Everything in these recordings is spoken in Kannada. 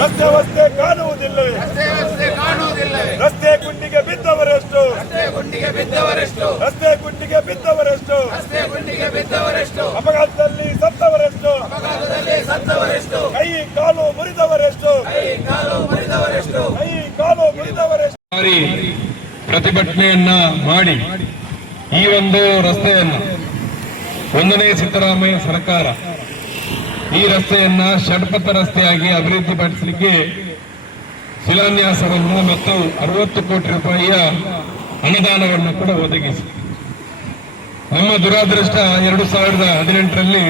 ರಸ್ತೆ ವ್ಯವಸ್ಥೆ ಕಾಣುವುದಿಲ್ಲವೇ? ರಸ್ತೆ ಗುಂಡಿಗೆ ಬಿದ್ದವರೆಷ್ಟು? ರಸ್ತೆ ಗುಂಡಿಗೆ ಬಿದ್ದವರೆಷ್ಟು? ಅಪಘಾತದಲ್ಲಿ ಸತ್ತವರೆಷ್ಟು? ಕೈ ಕಾಲು ಮುರಿದವರೆಷ್ಟು? ಪ್ರತಿಭಟನೆಯನ್ನ ಮಾಡಿ ಈ ಒಂದು ರಸ್ತೆಯನ್ನ 1ನೇ ಸಿದ್ದರಾಮಯ್ಯ ಸರ್ಕಾರ ಈ ರಸ್ತೆಯನ್ನ ಷಡ್ಪಥ ರಸ್ತೆಯಾಗಿ ಅಭಿವೃದ್ಧಿಪಡಿಸಲಿಕ್ಕೆ ಶಿಲಾನ್ಯಾಸವನ್ನು ಮತ್ತು 60 ಕೋಟಿ ರೂಪಾಯಿಯ ಅನುದಾನವನ್ನು ಕೂಡ ಒದಗಿಸಿ, ನಮ್ಮ ದುರಾದೃಷ್ಟ 2018ರಲ್ಲಿ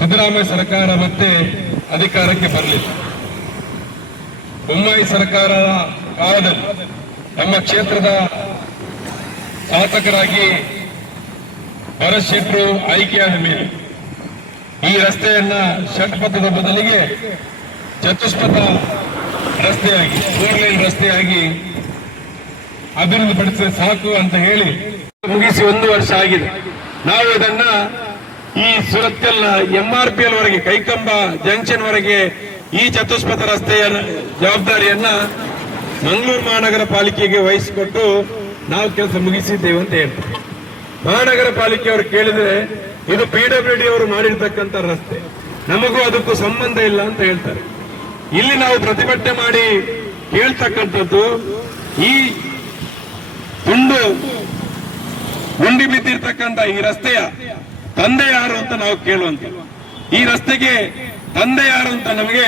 ಸಿದ್ದರಾಮಯ್ಯ ಸರ್ಕಾರ ಮತ್ತೆ ಅಧಿಕಾರಕ್ಕೆ ಬರಲಿಲ್ಲ. ಬೊಮ್ಮಾಯಿ ಸರ್ಕಾರದ ಕಾಲದಲ್ಲಿ ನಮ್ಮ ಕ್ಷೇತ್ರದ ಶಾಸಕರಾಗಿ ಭರತ್ ಶೆಟ್ಟರು ಆಯ್ಕೆಯಾದ ಮೇಲೆ ಈ ರಸ್ತೆಯನ್ನ ಷಡ್ಪಥದ ಬದಲಿಗೆ ಚತುಷ್ಪಥ ರಸ್ತೆಯಾಗಿ 4 ಲೈನ್ ರಸ್ತೆಯಾಗಿ ಅಭಿವೃದ್ಧಿಪಡಿಸಿದ ಸಾಕು ಅಂತ ಹೇಳಿ ಮುಗಿಸಿ 1 ವರ್ಷ ಆಗಿದೆ. ನಾವು ಇದನ್ನ ಈ ಸುರತ್ಕಲ್ MRPL ವರೆಗೆ ಕೈಕಂಬ ಜಂಕ್ಷನ್ ವರೆಗೆ ಈ ಚತುಷ್ಪಥ ರಸ್ತೆಯ ಜವಾಬ್ದಾರಿಯನ್ನ ಮಂಗಳೂರು ಮಹಾನಗರ ಪಾಲಿಕೆಗೆ ವಹಿಸಿಕೊಟ್ಟು ನಾವು ಕೆಲಸ ಮುಗಿಸಿದ್ದೇವೆ ಅಂತ ಹೇಳ್ತಾರೆ. ಮಹಾನಗರ ಪಾಲಿಕೆಯವರು ಕೇಳಿದ್ರೆ ಇದು PWD ಅವರು ಮಾಡಿರ್ತಕ್ಕಂಥ ರಸ್ತೆ, ನಮಗೂ ಅದಕ್ಕೂ ಸಂಬಂಧ ಇಲ್ಲ ಅಂತ ಹೇಳ್ತಾರೆ. ಇಲ್ಲಿ ನಾವು ಪ್ರತಿಭಟನೆ ಮಾಡಿ ಕೇಳ್ತಕ್ಕಂಥದ್ದು ಈ ಗುಂಡಿ ಬಿದ್ದಿರ್ತಕ್ಕಂಥ ಈ ರಸ್ತೆಯ ತಂದೆ ಯಾರು ಅಂತ ನಾವು ಕೇಳುವಂತ, ಈ ರಸ್ತೆಗೆ ತಂದೆ ಯಾರು ಅಂತ ನಮಗೆ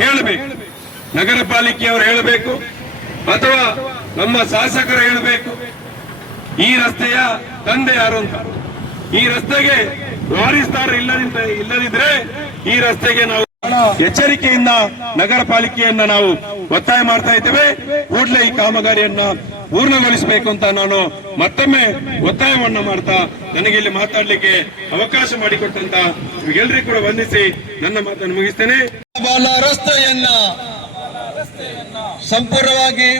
ಹೇಳಬೇಕು. ನಗರ ಪಾಲಿಕೆಯವರು ಹೇಳಬೇಕು ಅಥವಾ ನಮ್ಮ ಶಾಸಕರು ಹೇಳಬೇಕು ಈ ರಸ್ತೆಯ ತಂದೆ ಯಾರು ಅಂತ. ಈ ರಸ್ತೆಗೆ ವಾರಿಸ್ದಾರ ಇಲ್ಲದಿದ್ರೆ ಈ ರಸ್ತೆಗೆ ನಾವು ಎಚ್ಚರಿಕೆಯಿಂದ ನಗರ ಪಾಲಿಕೆಯನ್ನ ನಾವು ಒತ್ತಾಯ ಮಾಡ್ತಾ ಇದ್ದೇವೆ. ಕೂಡಲೇ ಈ ಕಾಮಗಾರಿಯನ್ನ ಪೂರ್ಣಗೊಳಿಸಬೇಕು ಅಂತ ನಾನು ಮತ್ತೊಮ್ಮೆ ಒತ್ತಾಯವನ್ನ ಮಾಡ್ತಾ ನನಗೆ ಇಲ್ಲಿ ಮಾತಾಡ್ಲಿಕ್ಕೆ ಅವಕಾಶ ಮಾಡಿಕೊಟ್ಟಂತ ಎಲ್ಲರಿಗೂ ಕೂಡ ವಂದಿಸಿ ನನ್ನ ಮಾತನ್ನು ಮುಗಿಸ್ತೇನೆ. ರಸ್ತೆಯನ್ನ ಸಂಪೂರ್ಣವಾಗಿ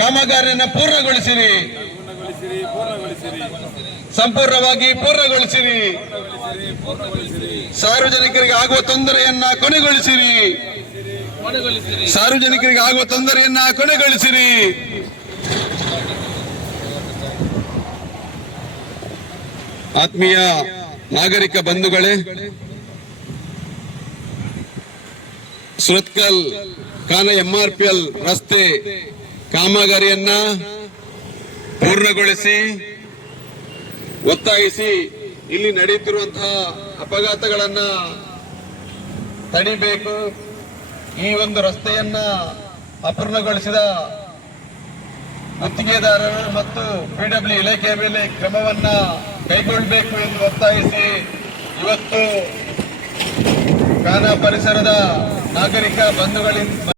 ಕಾಮಗಾರಿಯನ್ನ ಪೂರ್ಣಗೊಳಿಸಿರಿ, ಸಂಪೂರ್ಣವಾಗಿ ಪೂರ್ಣಗೊಳಿಸಿರಿ. ಸಾರ್ವಜನಿಕರಿಗೆ ಆಗುವ ತೊಂದರೆಯನ್ನ ಕೊನೆಗೊಳಿಸಿರಿ, ಸಾರ್ವಜನಿಕರಿಗೆ ಆಗುವ ತೊಂದರೆಯನ್ನ ಕೊನೆಗೊಳಿಸಿರಿ. ಆತ್ಮೀಯ ನಾಗರಿಕ ಬಂಧುಗಳೇ, ಸುರತ್ಕಲ್ ಕಾನ MRPL ರಸ್ತೆ ಕಾಮಗಾರಿಯನ್ನ ಪೂರ್ಣಗೊಳಿಸಿ ಒತ್ತಾಯಿಸಿ ಇಲ್ಲಿ ನಡೆಯುತ್ತಿರುವಂತಹ ಅಪಘಾತಗಳನ್ನ ತಡಿಬೇಕು. ಈ ಒಂದು ರಸ್ತೆಯನ್ನ ಅಪೂರ್ಣಗೊಳಿಸಿದ ಗುತ್ತಿಗೆದಾರರು ಮತ್ತು PW ಇಲಾಖೆಯ ಮೇಲೆ ಕ್ರಮವನ್ನ ಕೈಗೊಳ್ಳಬೇಕು ಎಂದು ಒತ್ತಾಯಿಸಿ ಇವತ್ತು ಕಾನ ಪರಿಸರದ ನಾಗರಿಕ ಬಂಧುಗಳಿಂದ